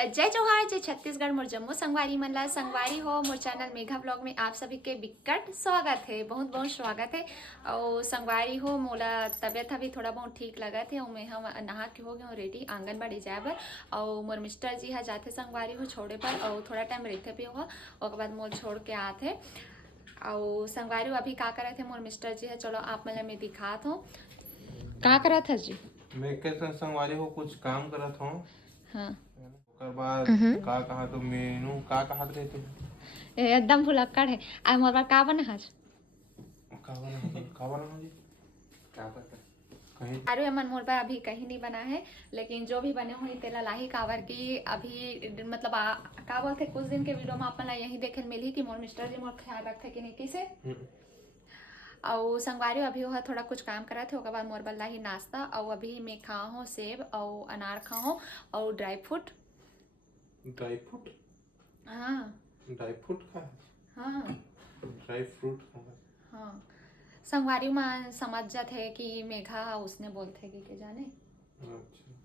तो जय जोहार, जय छत्तीसगढ़, मोर जम्मू संगवारी मन ला संगवारी हो मोर चैनल मेघा ब्लॉग में आप सभी के बिकट स्वागत है, बहुत बहुत स्वागत है। और संगवारी हो मोला तबियत अभी थोड़ा बहुत ठीक लगा थे और मैं हम नहा के हो गए रेडी आंगनबाड़ी जाए बर। और मोर मिस्टर जी हा जाते संगवारी हो छोड़े पर और थोड़ा टाइम रहते भी हो और बाद मोल छोड़ के आते। और संगवारी अभी का करत थे मोर मिस्टर जी है, चलो आप मतलब मैं दिखात हूँ का करत है जी। मैं के संगवारी हो कुछ काम करत हूँ। हाँ ओकर बाद का कहा तो मेनू का कहत रहते हैं एकदम भुलक्कड़ है। आज मोर बार का बने आज का बना जी क्या पता कहीं अरे अमन मोर पर अभी कहीं नहीं बना है, लेकिन जो भी बने हुए तेला लाही कावर की अभी मतलब का बोलते कुछ दिन के वीडियो में अपन ला यही देखे मिली कि मोर मिस्टर जी मोर ख्याल रखते कि नहीं किसे। और संगवारी अभी वह थोड़ा कुछ काम करा थे ओकर बाद मोर बल्ला ही नाश्ता और अभी मैं खा हूँ सेब और अनार खा हूँ और ड्राई फ्रूट। हाँ ड्राई फ्रूट खा हाँ ड्राई फ्रूट खा हाँ संगवारी में समझ जाते है कि मेघा उसने बोलते कि जाने। अच्छा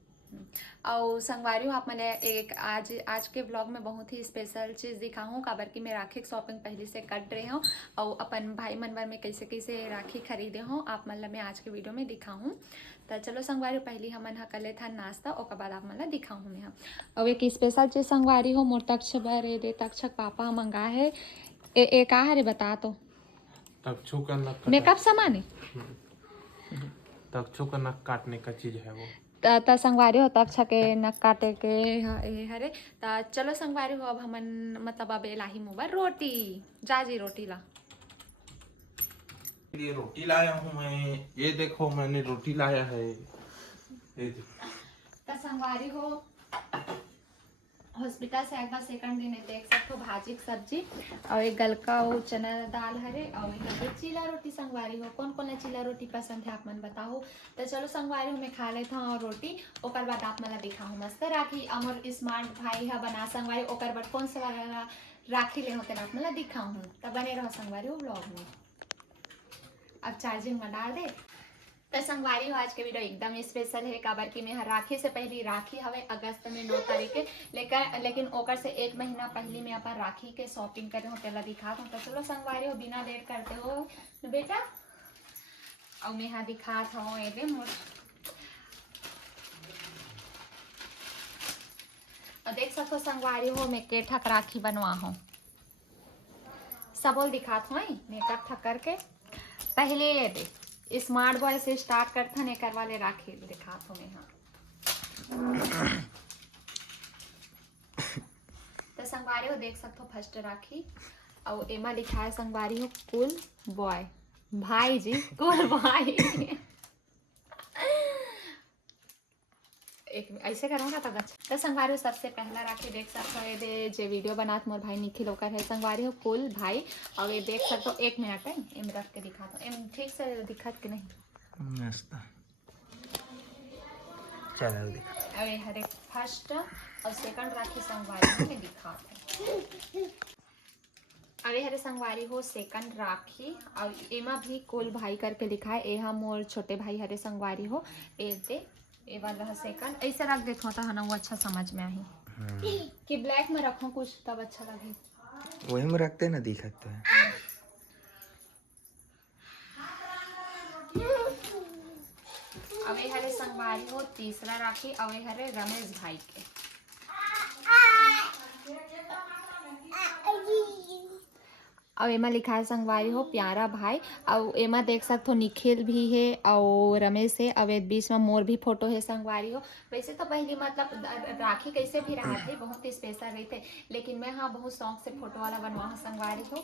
और संगवारी आप मैंने एक आज के ब्लॉग में बहुत ही स्पेशल चीज़ दिखाऊँ काबर कि मैं राखी की शॉपिंग पहले से कर रही हूँ और अपन भाई मनवर में कैसे कैसे राखी खरीदे हूँ आप मतलब मैं आज के वीडियो में दिखाऊँ। तो चलो संगवारी पहले हमन हा कर ले था नाश्ता और बाद आप मतलब दिखाऊँ मैं। और एक स्पेशल चीज़ संगवारी हो मोर तक्ष भरे दे तक्षक पापा मंगा है ए का है रे बता तो तक्षु का नक मेकअप सामान है। तक्षु का नक काटने का चीज है वो त संगवारी हो तक छके नक काटे के हरे। त चलो संगवारी हो अब हमन मतलब अब एलाही मुबर रोटी जाजी रोटी ला ये रोटी लाया हूँ मैं। ये देखो मैंने रोटी लाया है ये त संगवारी हो हॉस्पिटल से एक बार सेकंड दिन देख सकते हो भाजी की सब्जी और एक गलका और चना दाल हरे और एक चीला रोटी। संगवारी हो कौन कौन चीला रोटी पसंद है आप मन बताओ। तो चलो संगवारी हो मैं खा लेता हूँ रोटी ओकर बाद आप मला दिखाऊँ मस्त राखी अमर स्मार्ट भाई है बना संगवारी ओकर बाद कौन सा वाला राखी ले होते आप मला दिखाऊँ। तब बने रहो संगवारी हो ब्लॉग में। अब चार्जिंग में डाल दे। तो संगवारी हो आज के वीडियो एकदम स्पेशल है काबर की मैं राखी से पहली राखी हवे अगस्त में 9 तारीख के लेकिन ओकर से एक महीना पहले मैं अपन राखी के शॉपिंग करे हूँ तेला दिखात हूँ। तो चलो संगवारी हो बिना देर करते हो बेटा और मैं यहाँ दिखात हूँ ये मोर और देख सकते हो संगवारी हो मैं के ठक राखी बनवा हूँ सबोल दिखात हूँ मेकअप ठक करके पहले ये दे स्मार्ट बॉय से स्टार्ट करते हैं कर वाले राखी दिखात हूँ यहाँ। तो संगवारी हो देख सकते हो फर्स्ट राखी और एमा लिखा है संगवारी हो कुल बॉय भाई जी कुल भाई एक ऐसे करो ना तब अच्छा। तो संगवारी हो सबसे पहला राखी देख सकते हो ये जो वीडियो बनात मोर भाई निखिल होकर है संगवारी हो कुल भाई और ये देख सकते हो 1 मिनट है एम रख के दिखाता हूँ एम ठीक से दिखत कि नहीं नाश्ता चलो दिखा अरे हरे फर्स्ट और सेकंड राखी संगवारी में दिखाते हैं। अरे हरे संगवारी हो सेकंड राखी और एमा भी कुल भाई करके लिखा है एहा मोर छोटे भाई हरे संगवारी हो ए दे ए वाला सेकंड ऐसे रख देखो तो है ना वो अच्छा समझ में आई कि ब्लैक में रखो कुछ तब अच्छा लगे वही में रखते ना दिखते हैं। अवे हरे संगवारी हो तीसरा राखी अवे हरे रमेश भाई के और एमा लिखा है संगवारी हो प्यारा भाई और एमा देख सकते हो निखिल भी है और रमेश है और बीच में मोर भी फोटो है संगवारी हो। वैसे तो पहले मतलब राखी कैसे भी रहा थे बहुत स्पेशल रही थे लेकिन मैं हाँ बहुत शौक से फोटो वाला बनवा हूँ संगवारी हो।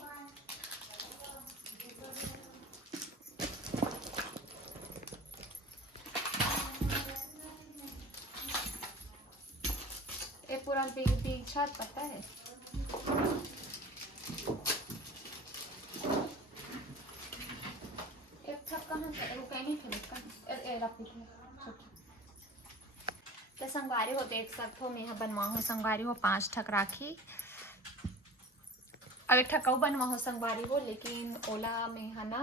ये पूरा पीछा पता है तो संगवारी हो देख सकते हो मैं बनवा हूँ संगवारी हो 5 ठक राखी अब एक ठकाऊ बनवा हो संगवारी हो, लेकिन ओला में है ना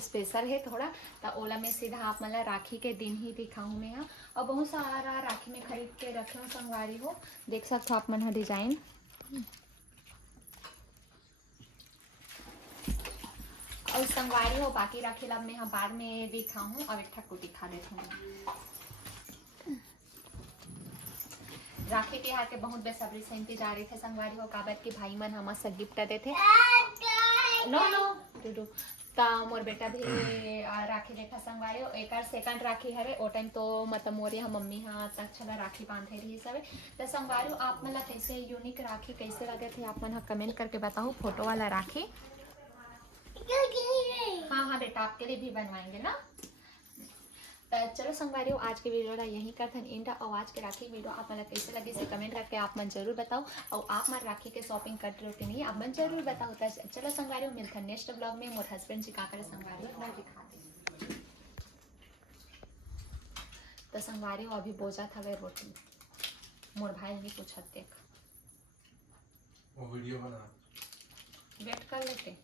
स्पेशल है थोड़ा, तो ओला में सीधा आप मतलब राखी के दिन ही दिखाऊँ मैं यहाँ। और बहुत सारा राखी में खरीद के रखे हो संगवारी हो, देख सकते हो आप मन डिजाइन। और संगवारी हो बाकी राखी लब मैं बाद में दिखाऊँ। अब एक ठक को दिखा देती हूँ। राखी त्योहार के बहुत बेसब्री से इंतजार थे संगवारी हो, काबर के भाई मन हम सब गिफ्ट देते। नो नो ता मोर बेटा भी राखी देखा संगवारी हो। एक सेकंड राखी हरे ओ टाइम तो मतलब मोर यहाँ मम्मी हाँ तक छला राखी बांधे रही सब। तो संगवारी हो आप मतलब कैसे यूनिक राखी कैसे लगे थे आप मन कमेंट करके बताओ। फोटो वाला राखी हाँ हाँ बेटा आपके लिए भी बनवाएंगे ना। तो चलो संगवारी हो आज के वीडियो ला यही करथन एंड। और आज के राखी वीडियो आप मतलब कैसे लगे से कमेंट करके आप मन जरूर बताओ। और आप मन राखी के शॉपिंग कर रहे हो कि नहीं आप मन जरूर बताओ। तो चलो संगवारी हो मिलथन नेक्स्ट ब्लॉग में। मोर हस्बैंड जी का करे संगवारी हो दिखा दे। तो संगवारी हो अभी बोझा था वे रोटी मोर भाई नहीं पूछत देख वो वीडियो बना वेट कर लेते।